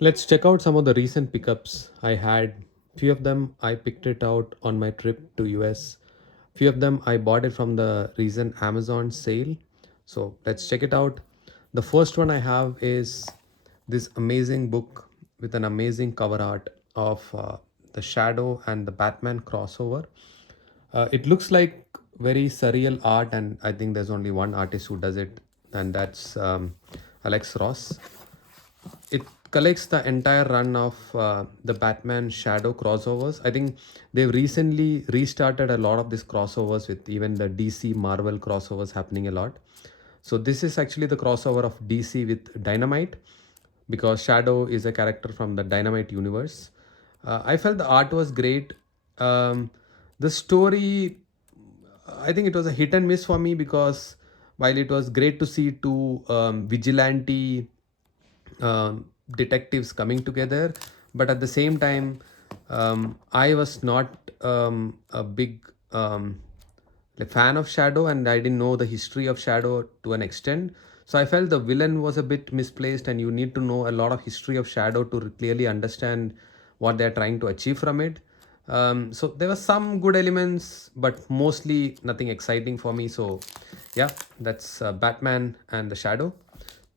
Let's check out some of the recent pickups I had. Few of them I picked it out on my trip to US. Few of them I bought it from the recent Amazon sale. So let's check it out. The first one I have is this amazing book with an amazing cover art of the Shadow and the Batman crossover. It looks like very surreal art, and I think there's only one artist who does it, and that's Alex Ross. It collects the entire run of the Batman Shadow crossovers. I think they've recently restarted a lot of these crossovers with even the DC Marvel crossovers happening a lot. So this is actually the crossover of DC with Dynamite, because Shadow is a character from the Dynamite universe. I felt the art was great. The story, I think it was a hit and miss for me, because while it was great to see two vigilante detectives coming together, but at the same time, I was not a big fan of Shadow, and I didn't know the history of Shadow to an extent. So I felt the villain was a bit misplaced, and you need to know a lot of history of Shadow to clearly understand what they're trying to achieve from it. So there were some good elements, but mostly nothing exciting for me. So yeah, that's Batman and the Shadow.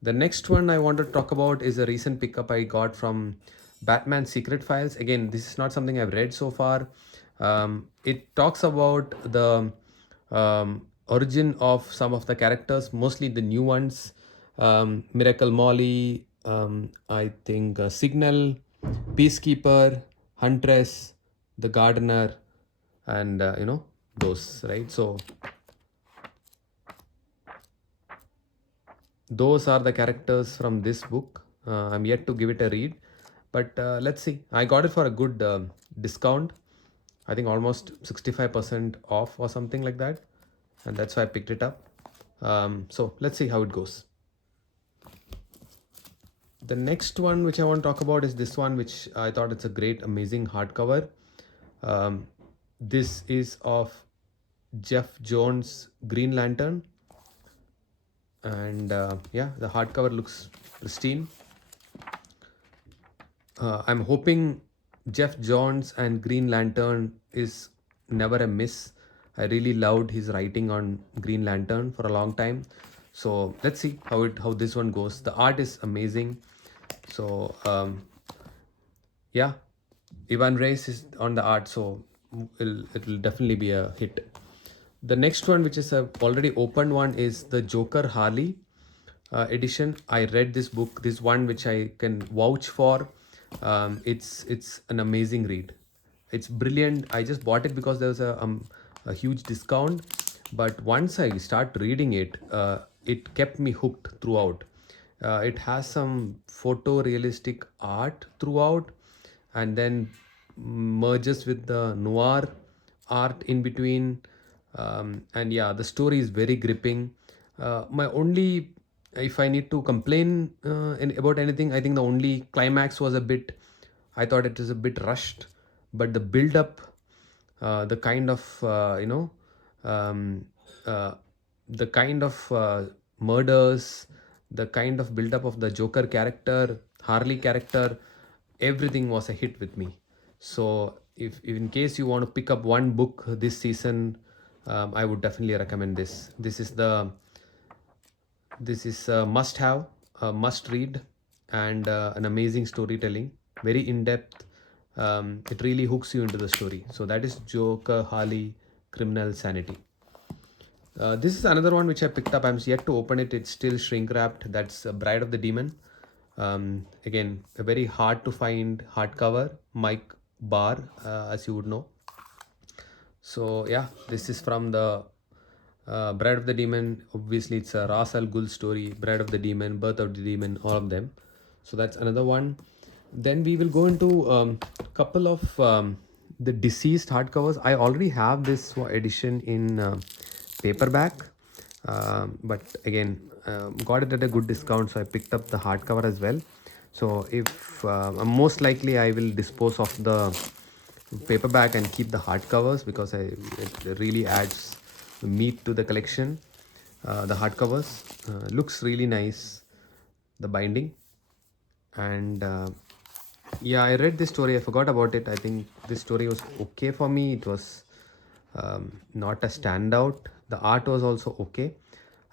The next one I want to talk about is a recent pickup I got from Batman Secret Files. Again, this is not something I've read so far. It talks about the origin of some of the characters, mostly the new ones. Miracle Molly, I think Signal, Peacekeeper, Huntress, the Gardener, and those, right? So those are the characters from this book. I'm yet to give it a read, but let's see. I got it for a good discount. I think almost 65% off or something like that, and that's why I picked it up. So let's see how it goes. The next one which I want to talk about is this one, which I thought it's a great, amazing hardcover. This is of Jeff Jones' Green Lantern, and yeah, the hardcover looks pristine. I'm hoping Jeff Johns and Green Lantern is never a miss. I really loved his writing on Green Lantern for a long time. So let's see how this one goes. The art is amazing. So yeah, Ivan Reis is on the art, so it will definitely be a hit. The next one, which is a already opened one, is the Joker Harley edition. I read this book, this one which I can vouch for. It's an amazing read. It's brilliant. I just bought it because there was a huge discount, but once I start reading it, it kept me hooked throughout. It has some photorealistic art throughout, and then merges with the noir art in between. And yeah, the story is very gripping. My only, if I need to complain about anything, I think the only climax was a bit, I thought it was a bit rushed, but the build up, the kind of um, uh, the kind of murders, the kind of build up of the Joker character, Harley character, everything was a hit with me. So if in case you want to pick up one book this season, I would definitely recommend this. This is a must have, a must read, and an amazing storytelling, very in depth. It really hooks you into the story. So that is Joker Harley Criminal Sanity. This is another one which I picked up. I'm yet to open it. It's still shrink wrapped. That's Bride of the Demon. Again, a very hard to find hardcover, Mike Barr, as you would know. So yeah, this is from the Bride of the Demon. Obviously, it's a Ras Al Ghul story. Bride of the Demon, Birth of the Demon, all of them. So that's another one. Then we will go into couple of the deceased hardcovers. I already have this edition in paperback, but again, got it at a good discount, so I picked up the hardcover as well. So if most likely I will dispose of the paperback and keep the hardcovers, because it really adds meat to the collection. The hardcovers looks really nice, the binding, and Yeah, I read this story. I forgot about it. I think this story was okay for me. It was not a standout. The art was also okay.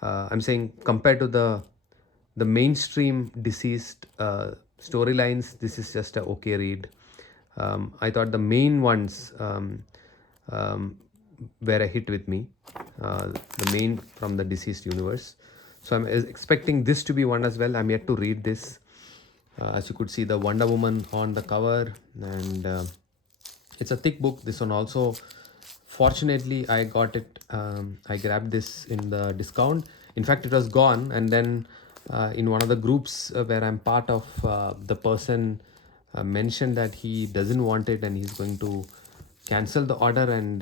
I'm saying compared to the mainstream deceased storylines, this is just a okay read. I thought the main ones um, were a hit with me. The main from the deceased universe. So I'm expecting this to be one as well. I'm yet to read this. As you could see, the Wonder Woman on the cover, and it's a thick book. This one also, fortunately, I got it. I grabbed this in the discount. In fact, it was gone, and then in one of the groups where I'm part of, the person mentioned that he doesn't want it and he's going to cancel the order. And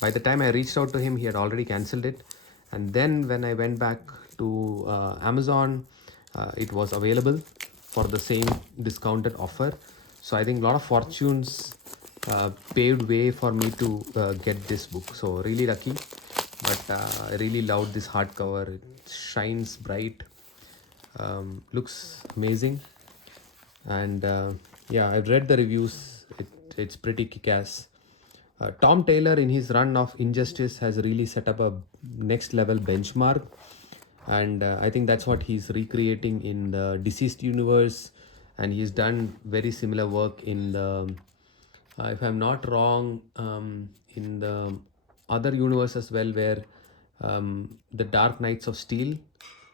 by the time I reached out to him, he had already cancelled it. And then when I went back to Amazon, it was available for the same discounted offer. So I think a lot of fortunes paved way for me to get this book. So really lucky, but I really loved this hardcover. It shines bright, looks amazing, and yeah, I've read the reviews. It's pretty kick-ass. Tom Taylor, in his run of Injustice, has really set up a next level benchmark, and I think that's what he's recreating in the Deceased universe, and he's done very similar work in the, if I'm not wrong, in the other universe as well, where the Dark Knights of Steel.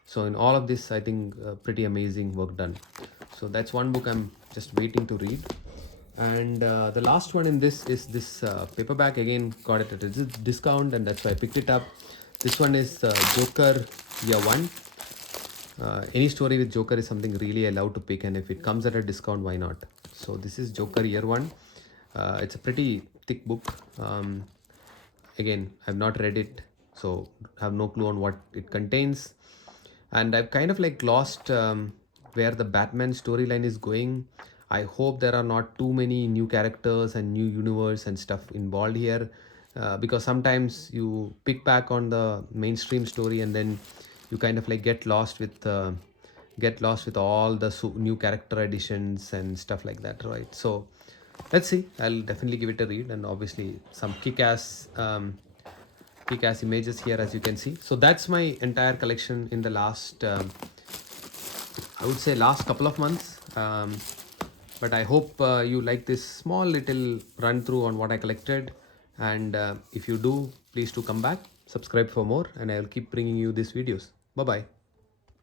So in all of this, I think pretty amazing work done. So that's one book I'm just waiting to read. And the last one in this is this paperback. Again, got it at a discount, and that's why I picked it up. This one is Joker Year One. Any story with Joker is something really I love to pick, and if it comes at a discount, why not? So this is Joker Year One. It's a pretty thick book. Again, I've not read it, so have no clue on what it contains, and I've kind of like lost where the Batman storyline is going. I hope there are not too many new characters and new universe and stuff involved here, because sometimes you pick back on the mainstream story and then you kind of like get lost with all the new character additions and stuff like that, right? So let's see. I'll definitely give it a read, and obviously some kick-ass images here, as you can see. So that's my entire collection in the last, I would say, last couple of months. But I hope you like this small little run through on what I collected. And if you do, please do come back, subscribe for more, and I'll keep bringing you these videos. Bye bye.